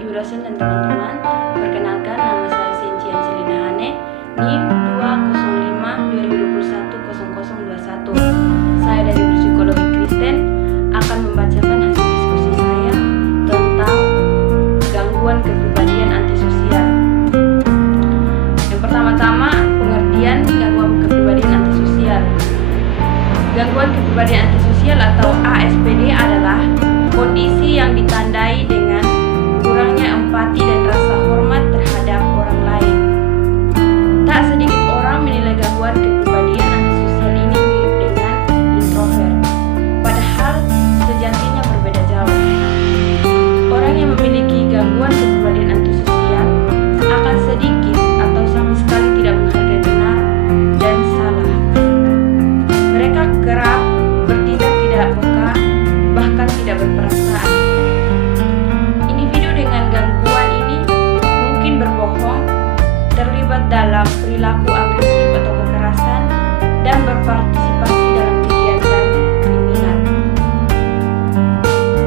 Ibu dosen dan teman-teman. Perkenalkan, nama saya Sincian Cilinahane, NIM 205-2021-0021. Saya dari Psikologi Kristen akan membacakan hasil diskusi saya tentang gangguan kepribadian antisosial. Yang pertama-tama, pengertian gangguan kepribadian antisosial. Gangguan kepribadian antisosial atau ASPD adalah kondisi yang ditandai dengan kurangnya empati dan rasa hormat terhadap orang lain. Tak sedikit orang menilai gangguan kepribadian antisosial ini mirip dengan introvert, padahal sejatinya berbeda jauh. Orang yang memiliki gangguan kepribadian antisosial akan sedikit atau sama sekali tidak menghargai benar dan salah. Mereka kerap bertindak tidak peka, bahkan tidak berperasaan. Individu dengan gangguan ini mungkin berbohong, terlibat dalam perilaku agresif atau kekerasan, dan berpartisipasi dalam kegiatan kriminal.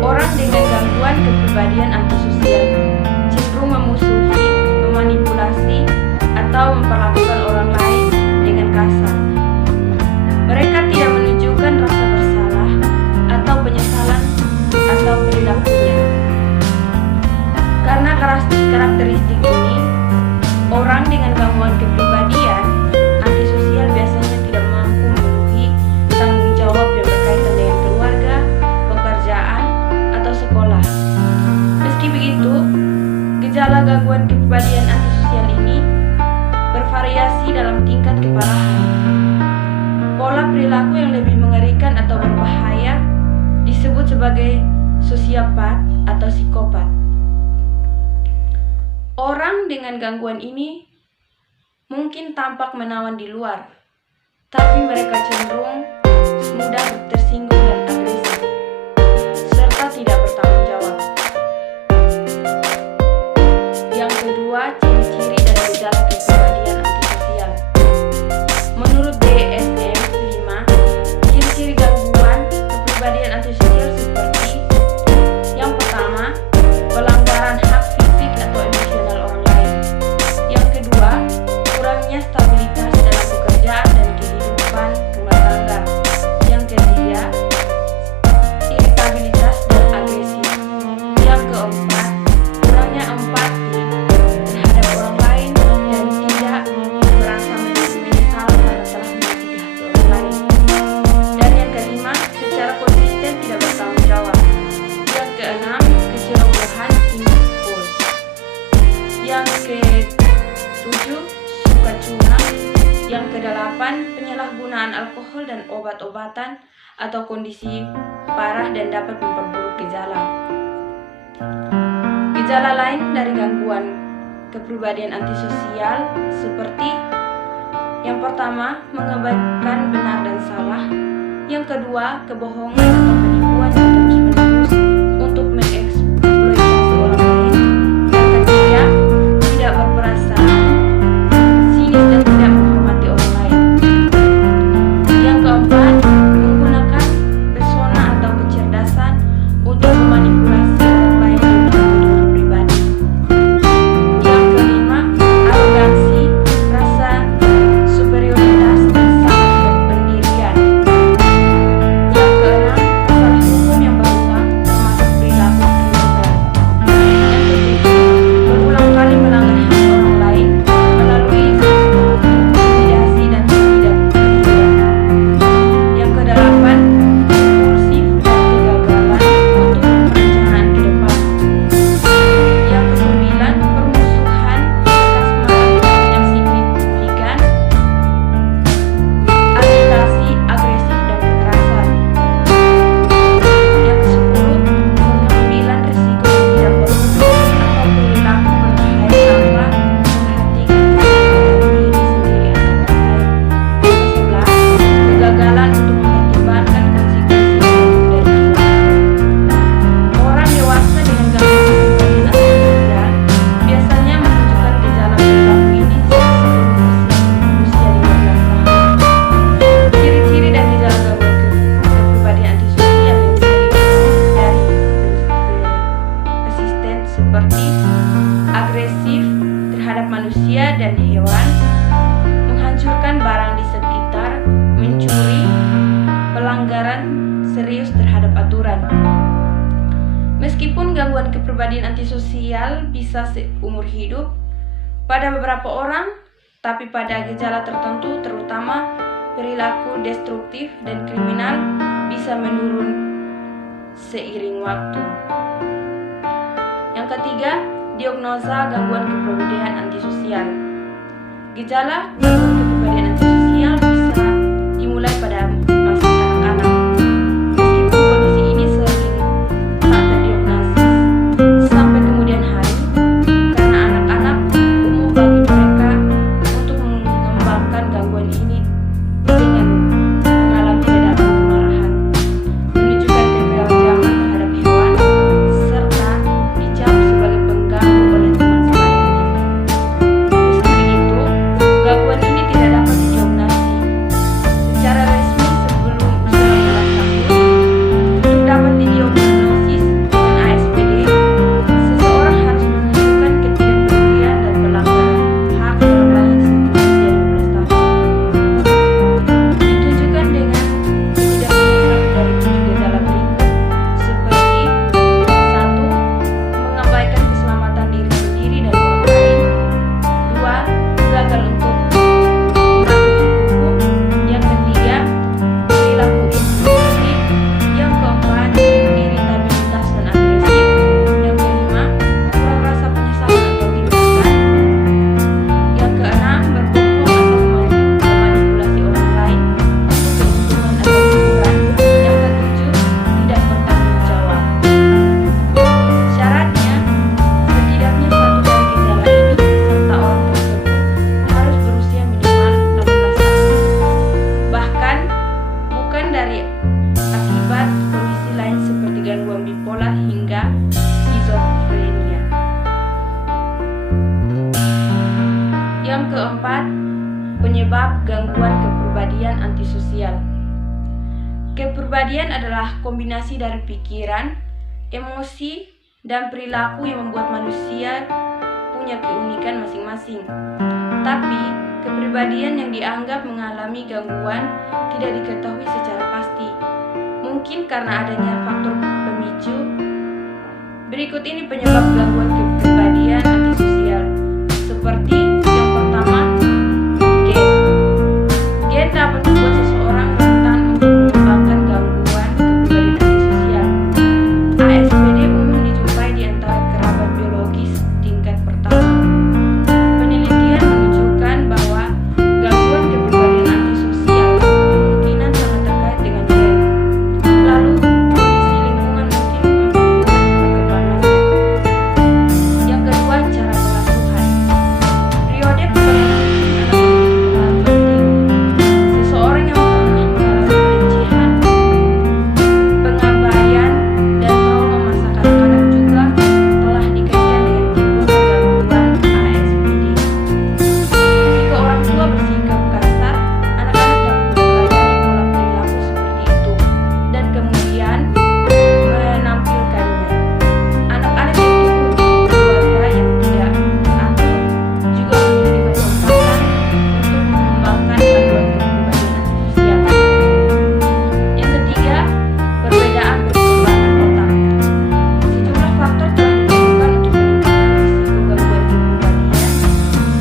Orang dengan gangguan kepribadian antisosial cenderung memusuhi, memanipulasi, atau memperlakukan orang lain dengan kasar. Mereka tidak menunjukkan rasa bersalah atau penyesalan atau perilakunya. Karena karakteristik ini, orang dengan gangguan kepribadian antisosial biasanya tidak mampu memenuhi tanggung jawab yang berkaitan dengan keluarga, pekerjaan, atau sekolah. Meski begitu, gejala gangguan kepribadian antisosial ini bervariasi dalam tingkat keparahan. Pola perilaku yang lebih mengerikan atau berbahaya disebut sebagai sosiopat atau psikopat. Orang dengan gangguan ini mungkin tampak menawan di luar, tapi mereka cenderung mudah tersinggung dan agresif, serta tidak bertanggung jawab. Yang kedua, ciri-ciri dan gejala kepribadian antisosial. Menurut DSM-5, ciri-ciri gangguan kepribadian antisosial seperti: yang pertama, pelanggaran hak fisik atau emosional orang lain. Yang kedua, kurangnya stabilitas dalam pekerjaan dan kehidupan rumah tangga. Yang ketiga, iritabilitas dan agresif. Yang keempat, kurangnya empati terhadap orang lain dan tidak merasa menyesal karena telah menyakiti hati orang lain. Dan yang kelima, secara konsisten tidak bertanggung jawab. Yang keenam, kecerobohan impuls. Yang ketujuh, suka curang. Yang kedelapan, penyalahgunaan alkohol dan obat-obatan atau kondisi parah dan dapat memperburuk gejala. Gejala lain dari gangguan kepribadian antisosial seperti: yang pertama, mengabaikan benar dan salah. Yang kedua, kebohongan atau penipuan yang terus-menerus untuk mengeksploitasi orang lain. Yang ketiga, tidak berperasaan, sinis dan tidak menghormati orang lain. Yang keempat, menggunakan pesona atau kecerdasan untuk memanipulasi orang lain dengan keuntungan pribadi. Yang kelima, arogansi, rasa superioritas dan sangat berpendirian. Yang keenam, salah hukum yang seperti agresif terhadap manusia dan hewan, menghancurkan barang di sekitar, mencuri, pelanggaran serius terhadap aturan. Meskipun gangguan kepribadian antisosial bisa seumur hidup pada beberapa orang, tapi pada gejala tertentu terutama perilaku destruktif dan kriminal bisa menurun seiring waktu. Yang ketiga, diagnosa gangguan kepribadian antisosial. Gejala gangguan kepribadian antisosial bisa dimulai pada masa anak-anak. Meskipun kondisi ini sering tak terdiagnosis sampai kemudian hari, karena anak-anak umum bagi mereka untuk mengembangkan gangguan ini dengan mengalami ledakan kemarahan, menunjukkan kekejaman terhadap hewan, serta dicap sebagai pengganggu oleh teman sebayanya. Meski begitu, gangguan ini tidak dapat didiagnosis secara resmi sebelum usia 18 tahun. Untuk dapat didiagnosis dengan ASPD, seseorang harus menunjukkan ketidakpedulian dan pelanggaran hak orang lain sebelum usia 12 tahun. Ditunjukkan dengan ketidakpuasan dari 7 gejala berikut, seperti 1. Mengabaikan keselamatan diri sendiri dan orang lain. 2. Gagal untuk mematuhi hukum. Yang ketiga, perilaku impulsif. Yang keempat, iritabilitas dan agresif. Yang kelima, kurang rasa penyesalan atau tindakan. Yang keenam, berbohong atau memanipulasi orang lain untuk keuntungan atau hiburan. Yang ketujuh, tidak bertanggung jawab. Syaratnya, setidaknya satu dari gejala ini serta orang tersebut harus berusia minimal 16 tahun. Bahkan, bukan dari akibat kondisi lain seperti gangguan bipolar hingga skizofrenia. Yang keempat, penyebab gangguan kepribadian antisosial. Kepribadian adalah kombinasi dari pikiran, emosi, dan perilaku yang membuat manusia punya keunikan masing-masing. Tapi, kepribadian yang dianggap mengalami gangguan tidak diketahui secara pasti. Mungkin karena adanya faktor pemicu. Berikut ini penyebab gangguan kepribadian antisosial. Seperti yang pertama, gen. Gen dapat membuat seseorang rentan untuk mengembangkan gangguan kepribadian antisosial. ASPD umum dijumpai di antara kerabat biologis tingkat pertama. Penelitian menunjukkan bahwa gangguan kepribadian antisosial kemungkinan sangat terkait dengan gen. Lalu, kondisi lingkungan mungkin mendukung perkembangannya. Yang kedua, cara pengasuhan. Periode perkembangan anak berperan penting. Seseorang yang pernah mengalami pelecehan, pengabaian, dan trauma masa kanak-kanak juga telah dikaitkan dengan timbulnya gangguan ASPD. Jika orang tua bersikap kasar, anak-anak dapat mempelajari pola perilaku seperti itu dan kemudian menampilkannya. Anak-anak yang tumbuh di keluarga yang tidak teratur juga menjadi kesempatan untuk mengembangkan gangguan kepribadian antisosial. Yang ketiga, perbedaan perkembangan otak. Sejumlah faktor telah ditemukan untuk meningkatkan risiko gangguan kepribadian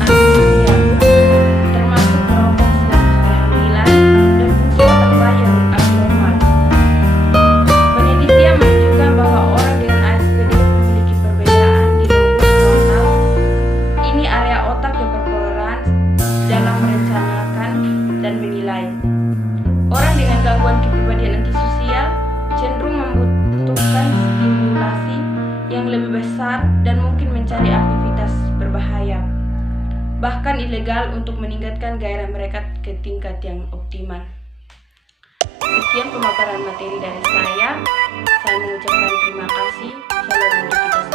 antisosial, termasuk kelompok seleksi kehamilan dan fungsi otak bayi yang abnormal. Penelitian menunjukkan bahwa orang dengan ASPD memiliki perbedaan di lokus frontal. Ini area otak yang berperan dalam merencanakan dan menilai. Orang dengan gangguan kepribadian antisosial cenderung membutuhkan stimulasi yang lebih besar dan mungkin mencari aktivitas berbahaya, bahkan ilegal, untuk meningkatkan gairah mereka ke tingkat yang optimal. Sekian pemaparan materi dari saya. Saya mengucapkan terima kasih. Shalom untuk kita semua.